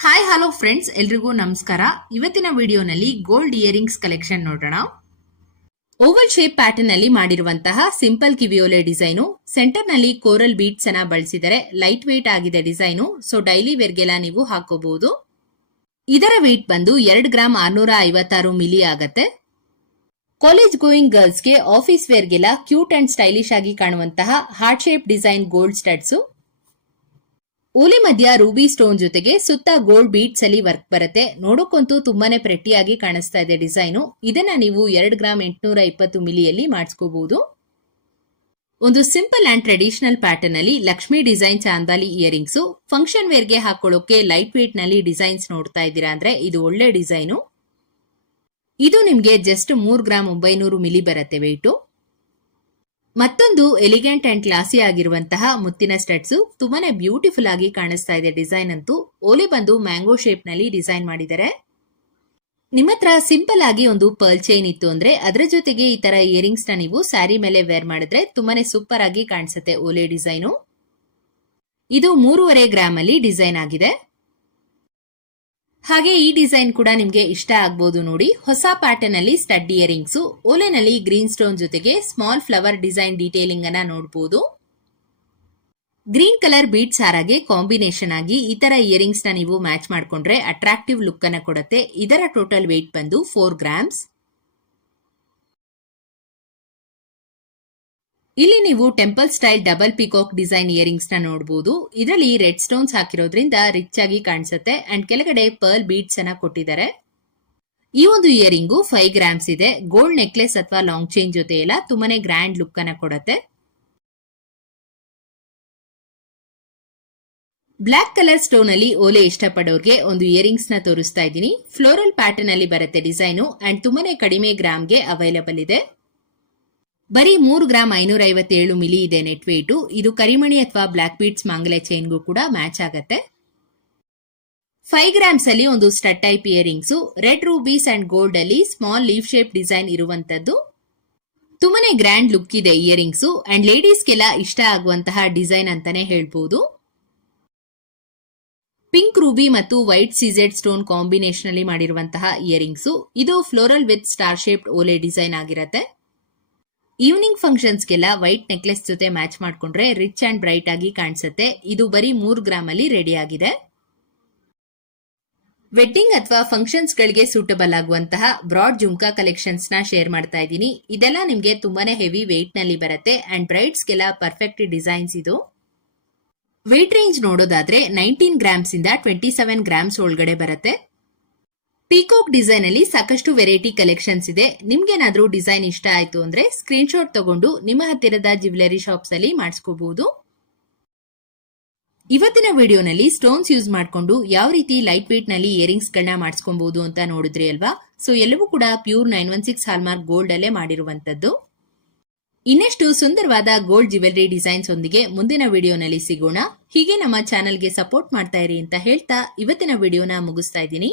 Hi hello friends, ಎಲ್ರಿಗೂ ನಮಸ್ಕಾರ. ಇವತ್ತಿನ ವಿಡಿಯೋನಲ್ಲಿ ಗೋಲ್ಡ್ ಇಯರಿಂಗ್ಸ್ ಕಲೆಕ್ಷನ್ ನೋಡೋಣ. ಓವಲ್ ಶೇಪ್ ಪ್ಯಾಟರ್ನ್ ನಲ್ಲಿ ಮಾಡಿರುವಂತಹ ಸಿಂಪಲ್ ಕಿವಿಯೋಲೆ ಡಿಸೈನು. ಸೆಂಟರ್ ನಲ್ಲಿ ಕೋರಲ್ ಬೀಟ್ಸ್ ಅನ್ನ ಬಳಸಿದರೆ ಲೈಟ್ ವೇಟ್ ಆಗಿದೆ ಡಿಸೈನು. ಸೊ ಡೈಲಿ ವೇರ್ಗೆಲ್ಲ ನೀವು ಹಾಕೋಬಹುದು. ಇದರ ವೇಟ್ ಬಂದು 2 ಗ್ರಾಮ್ 656 ಮಿಲಿ ಆಗತ್ತೆ. ಕಾಲೇಜ್ ಗೋಯಿಂಗ್ ಗರ್ಲ್ಸ್ ಗೆ ಆಫೀಸ್ ವೇರ್ಗೆಲ್ಲ ಕ್ಯೂಟ್ ಅಂಡ್ ಸ್ಟೈಲಿಶ್ ಆಗಿ ಕಾಣುವಂತಹ heart shape design gold studs. ಓಲೆ ಮಧ್ಯ ರೂಬಿ ಸ್ಟೋನ್ ಜೊತೆಗೆ ಸುತ್ತ ಗೋಲ್ಡ್ ಬೀಟ್ಸ್ ಅಲ್ಲಿ ವರ್ಕ್ ಬರುತ್ತೆ. ನೋಡೋಕಂತೂ ತುಂಬಾನೇ ಪ್ರೆಟ್ಟಿಯಾಗಿ ಕಾಣಿಸ್ತಾ ಇದೆ ಡಿಸೈನು. ಇದನ್ನ ನೀವು 2 ಗ್ರಾಮ್ 820 ಮಿಲಿಯಲ್ಲಿ ಮಾಡಿಸ್ಕೋಬಹುದು. ಒಂದು ಸಿಂಪಲ್ ಅಂಡ್ ಟ್ರೆಡಿಷನಲ್ ಪ್ಯಾಟರ್ನ್ ಅಲ್ಲಿ Lakshmi design chandbali earrings. Function wear ಗೆ ಹಾಕೊಳ್ಳೋಕೆ ಲೈಟ್ ವೇಟ್ ನಲ್ಲಿ ಡಿಸೈನ್ಸ್ ನೋಡ್ತಾ ಇದ್ದೀರಾ ಅಂದ್ರೆ ಇದು ಒಳ್ಳೆ ಡಿಸೈನು. ಇದು ನಿಮ್ಗೆ ಜಸ್ಟ್ 3 ಗ್ರಾಮ್ 900 ಮಿಲಿ ಬರುತ್ತೆ ವೇಟು. ಮತ್ತೊಂದು ಎಲಿಗೆಂಟ್ ಅಂಡ್ ಕ್ಲಾಸಿ ಆಗಿರುವಂತಹ ಮುತ್ತಿನ ಸ್ಟಡ್ಸ್. ತುಂಬಾನೇ ಬ್ಯೂಟಿಫುಲ್ ಆಗಿ ಕಾಣಿಸ್ತಾ ಇದೆ ಡಿಸೈನ್ ಅಂತೂ. ಓಲೆ ಬಂದು ಮ್ಯಾಂಗೋ ಶೇಪ್ ನಲ್ಲಿ ಡಿಸೈನ್ ಮಾಡಿದ್ದಾರೆ. ನಿಮ್ಮ ಹತ್ರ ಸಿಂಪಲ್ ಆಗಿ ಒಂದು ಪರ್ಲ್ ಚೈನ್ ಇತ್ತು ಅಂದ್ರೆ ಅದರ ಜೊತೆಗೆ ಈ ತರ ಇಯರಿಂಗ್ಸ್ ನ ನೀವು ಸ್ಯಾರಿ ಮೇಲೆ ವೇರ್ ಮಾಡಿದ್ರೆ ತುಂಬಾನೇ ಸೂಪರ್ ಆಗಿ ಕಾಣಿಸುತ್ತೆ ಓಲೆ ಡಿಸೈನು. ಇದು 3.5 ಗ್ರಾಮ್ ಅಲ್ಲಿ ಡಿಸೈನ್ ಆಗಿದೆ. ಹಾಗೆ ಈ ಡಿಸೈನ್ ಕೂಡ ನಿಮ್ಗೆ ಇಷ್ಟ ಆಗ್ಬಹುದು ನೋಡಿ. ಹೊಸ ಪ್ಯಾಟರ್ನ್ ಅಲ್ಲಿ ಸ್ಟಡ್ ಇಯರಿಂಗ್ಸ್. ಓಲೆನಲ್ಲಿ ಗ್ರೀನ್ ಸ್ಟೋನ್ ಜೊತೆಗೆ ಸ್ಮಾಲ್ ಫ್ಲವರ್ ಡಿಸೈನ್ ಡೀಟೇಲಿಂಗ್ ಅನ್ನ ನೋಡಬಹುದು. ಗ್ರೀನ್ ಕಲರ್ ಬೀಡ್ಸ್ ಹಾರಾಗೆ ಕಾಂಬಿನೇಷನ್ ಆಗಿ ಈ ತರ ಇಯರಿಂಗ್ಸ್ ನ ನೀವು ಮ್ಯಾಚ್ ಮಾಡ್ಕೊಂಡ್ರೆ ಅಟ್ರಾಕ್ಟಿವ್ ಲುಕ್ ಅನ್ನ ಕೊಡುತ್ತೆ. ಇದರ ಟೋಟಲ್ ವೇಟ್ ಬಂದು 4 ಗ್ರಾಮ್ಸ್. ಇಲ್ಲಿ ನೀವು temple style double peacock design earrings ನ ನೋಡಬಹುದು. ಇದರಲ್ಲಿ ರೆಡ್ ಸ್ಟೋನ್ಸ್ ಹಾಕಿರೋದ್ರಿಂದ ರಿಚ್ ಆಗಿ ಕಾಣಿಸುತ್ತೆ ಅಂಡ್ ಕೆಳಗಡೆ ಪರ್ಲ್ ಬೀಡ್ಸ್ ಅನ್ನ ಕೊಟ್ಟಿದ್ದಾರೆ. ಈ ಒಂದು ಇಯರಿಂಗು 5 ಗ್ರಾಮ್ಸ್ ಇದೆ. ಗೋಲ್ಡ್ ನೆಕ್ಲೆಸ್ ಅಥವಾ ಲಾಂಗ್ ಚೈನ್ ಜೊತೆ ಎಲ್ಲ ತುಂಬಾನೇ ಗ್ರ್ಯಾಂಡ್ ಲುಕ್ ಅನ್ನ ಕೊಡುತ್ತೆ. ಬ್ಲಾಕ್ ಕಲರ್ ಸ್ಟೋನ್ ಅಲ್ಲಿ ಓಲೆ ಇಷ್ಟಪಡೋರ್ಗೆ ಒಂದು ಇಯರಿಂಗ್ಸ್ ನ ತೋರಿಸ್ತಾ ಇದ್ದೀನಿ. ಫ್ಲೋರಲ್ ಪ್ಯಾಟರ್ನ್ ಅಲ್ಲಿ ಬರುತ್ತೆ ಡಿಸೈನು ಅಂಡ್ ತುಂಬಾನೇ ಕಡಿಮೆ ಗ್ರಾಮ್ಗೆ ಅವೈಲಬಲ್ ಇದೆ. ಬರೀ 3 ಗ್ರಾಮ್ 557 ಮಿಲಿ ಇದೆ ನೆಟ್ ವೇಟು. ಇದು ಕರಿಮಣಿ ಅಥವಾ ಬ್ಲಾಕ್ ಬೀಡ್ಸ್ ಮಾಂಗಲ್ಯ ಚೈನ್ಗೂ ಕೂಡ ಮ್ಯಾಚ್ ಆಗತ್ತೆ. 5 ಗ್ರಾಮ್ಸ್ ಅಲ್ಲಿ ಒಂದು stud type earrings. Red rubies and gold ಅಲ್ಲಿ ಸ್ಮಾಲ್ ಲೀಫ್ ಶೇಪ್ ಡಿಸೈನ್ ಇರುವಂತದ್ದು. ತುಂಬಾನೇ ಗ್ರ್ಯಾಂಡ್ ಲುಕ್ ಇದೆ ಇಯರಿಂಗ್ಸ್ ಅಂಡ್ ಲೇಡೀಸ್ಗೆಲ್ಲ ಇಷ್ಟ ಆಗುವಂತಹ ಡಿಸೈನ್ ಅಂತಾನೆ ಹೇಳ್ಬಹುದು. ಪಿಂಕ್ ರೂಬಿ ಮತ್ತು ವೈಟ್ ಸೀಸೆಡ್ ಸ್ಟೋನ್ ಕಾಂಬಿನೇಷನ್ ಅಲ್ಲಿ ಮಾಡಿರುವಂತಹ ಇಯರಿಂಗ್ಸ್. ಇದು ಫ್ಲೋರಲ್ ವಿತ್ ಸ್ಟಾರ್ ಶೇಪ್ಡ್ ಓಲೆ ಡಿಸೈನ್ ಆಗಿರತ್ತೆ. ಈವ್ನಿಂಗ್ ಫಂಕ್ಷನ್ಸ್ಗೆಲ್ಲ ವೈಟ್ ನೆಕ್ಲೆಸ್ ಜೊತೆ ಮ್ಯಾಚ್ ಮಾಡ್ಕೊಂಡ್ರೆ ರಿಚ್ ಅಂಡ್ ಬ್ರೈಟ್ ಆಗಿ ಕಾಣಿಸುತ್ತೆ. ಇದು ಬರೀ 3 ಗ್ರಾಮ್ ಅಲ್ಲಿ ರೆಡಿ ಆಗಿದೆ. ವೆಡ್ಡಿಂಗ್ ಅಥವಾ ಫಂಕ್ಷನ್ಸ್ ಗಳಿಗೆ ಸೂಟಬಲ್ ಆಗುವಂತಹ ಬ್ರಾಡ್ ಜುಮ್ಕಾ ಕಲೆಕ್ಷನ್ಸ್ ನ ಶೇರ್ ಮಾಡ್ತಾ ಇದ್ದೀನಿ. ಇದೆಲ್ಲ ನಿಮ್ಗೆ ತುಂಬಾನೇ ಹೆವಿ ವೇಟ್ ನಲ್ಲಿ ಬರುತ್ತೆ ಅಂಡ್ ಬ್ರೈಡ್ಸ್ಗೆಲ್ಲ ಪರ್ಫೆಕ್ಟ್ ಡಿಸೈನ್ಸ್ ಇದು. ವೇಟ್ ರೇಂಜ್ ನೋಡೋದಾದ್ರೆ 19 ಗ್ರಾಮ್ಸ್ ಇಂದ 27 ಗ್ರಾಮ್ಸ್ ಒಳಗಡೆ ಬರುತ್ತೆ. ಪೀಕಾಕ್ ಡಿಸೈನ್ ಅಲ್ಲಿ ಸಾಕಷ್ಟು ವೆರೈಟಿ ಕಲೆಕ್ಷನ್ಸ್ ಇದೆ. ನಿಮ್ಗೇನಾದ್ರೂ ಡಿಸೈನ್ ಇಷ್ಟ ಆಯ್ತು ಅಂದ್ರೆ ಸ್ಕ್ರೀನ್ ಶಾಟ್ ತಗೊಂಡು ನಿಮ್ಮ ಹತ್ತಿರದ ಜ್ಯುವೆಲರಿ ಶಾಪ್ಸ್ ಅಲ್ಲಿ ಮಾಡಿಸ್ಕೋಬಹುದು. ಇವತ್ತಿನ ವಿಡಿಯೋನಲ್ಲಿ ಸ್ಟೋನ್ಸ್ ಯೂಸ್ ಮಾಡಿಕೊಂಡು ಯಾವ ರೀತಿ ಲೈಟ್ ವೇಟ್ ನಲ್ಲಿ ಇಯರಿಂಗ್ಸ್ ಗಳನ್ನ ಮಾಡಿಸ್ಕೊಬಹುದು ಅಂತ ನೋಡಿದ್ರಿ ಅಲ್ವಾ. ಸೊ ಎಲ್ಲವೂ ಕೂಡ ಪ್ಯೂರ್ 916 ಹಾಲ್ಮಾರ್ಕ್ ಗೋಲ್ಡ್ ಅಲ್ಲೇ ಮಾಡಿರುವಂತದ್ದು. ಇನ್ನಷ್ಟು ಸುಂದರವಾದ ಗೋಲ್ಡ್ ಜ್ಯುವೆಲರಿ ಡಿಸೈನ್ಸ್ ಒಂದಿಗೆ ಮುಂದಿನ ವಿಡಿಯೋನಲ್ಲಿ ಸಿಗೋಣ. ಹೀಗೆ ನಮ್ಮ ಚಾನೆಲ್ಗೆ ಸಪೋರ್ಟ್ ಮಾಡ್ತಾ ಇರಿ ಅಂತ ಹೇಳ್ತಾ ಇವತ್ತಿನ ವಿಡಿಯೋನ ಮುಗಿಸ್ತಾ ಇದ್ದೀನಿ.